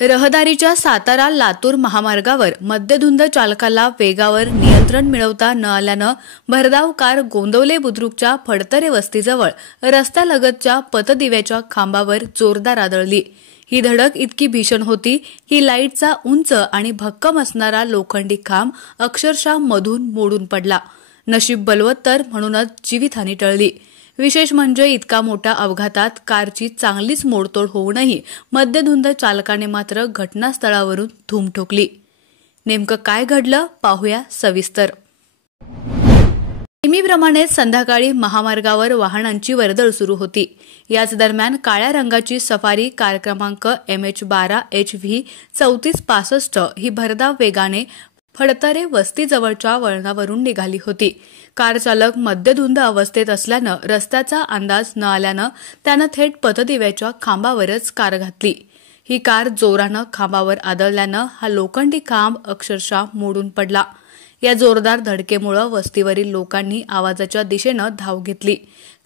रहदारीच्या सातारा लातूर महामार्गावर मद्यधुंद चालकाला वेगावर नियंत्रण मिळवता न आल्यानं भरधाव कार गोंदवले बुद्रुकच्या फडतरे वस्तीजवळ रस्त्यालगतच्या पथदिव्याच्या खांबावर जोरदार आदळली। ही धडक इतकी भीषण होती की लाईटचा उंच आणि भक्कम असणारा लोखंडी खांब अक्षरशः मधून मोडून पडला। नशीब बलवत्तर म्हणूनच जीवितहानी टळली। विशेष म्हणजे इतका मोठ्या अपघातात कारची चांगलीच मोडतोड होऊनही मद्यधुंद चालकाने मात्र घटनास्थळावरून धूम ठोकली। नेमकं काय घडलं पाहूया सविस्तर। नेहमीप्रमाणे संध्याकाळी महामार्गावर वाहनांची वर्दळ सुरू होती। याच दरम्यान काळ्या रंगाची सफारी कार क्रमांक MH12HV 3465 ही भरधाव वेगाने फडतरे वस्तीजवळच्या वळणावरून निघाली होती। कार चालक मद्यधुंद अवस्थेत असल्यानं रस्त्याचा अंदाज न आल्यानं त्यानं थेट पथदिव्याच्या खांबावरच कार घातली। ही कार जोरानं खांबावर आदळल्यानं हा लोखंडी खांब अक्षरशः मोडून पडला। या जोरदार धडकेमुळे वस्तीवरील लोकांनी आवाजाच्या दिशेनं धाव घेतली।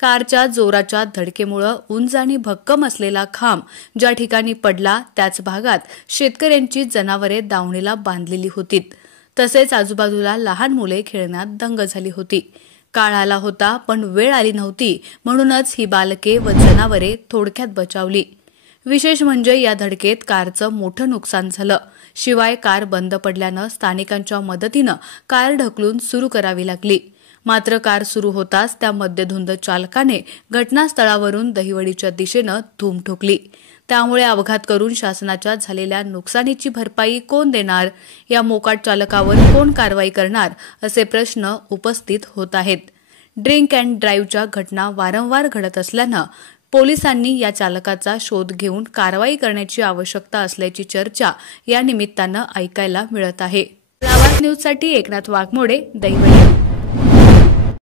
कारच्या जोराच्या धडकेमुळे उंच आणि भक्कम असलेला खांब ज्या ठिकाणी पडला त्याच भागात शेतकऱ्यांची जनावरे दावणीला बांधलेली होती। तसेच आजूबाजूला लहान मुले खेळण्यात दंग झाली होती। काळ आला होता पण वेळ आली नव्हती, म्हणूनच ही बालके व जनावरे थोडक्यात बचावली। विशेष म्हणजे या धडकेत कारचं मोठं नुकसान झालं। शिवाय कार बंद पडल्यानं स्थानिकांच्या मदतीनं कार ढकलून सुरू करावी लागली। मात्र कार सुरू होताच त्या मद्यधुंद चालकाने घटनास्थळावरून दहिवडीच्या दिशेनं धूम ठोकली। त्यामुळे अपघात करून शासनाच्या झालेल्या नुकसानीची भरपाई कोण देणार, या मोकाट चालकावर कोण कारवाई करणार असे प्रश्न उपस्थित होत आहेत। ड्रिंक अँड ड्राईव्हच्या घटना वारंवार घडत असल्यानं पोलिसांनी या चालकाचा शोध घेऊन कारवाई करण्याची आवश्यकता असल्याची चर्चा या निमित्तानं ऐकायला मिळत आहे। आवाज न्यूजसाठी एकनाथ वाघमोडे, दहिवडी।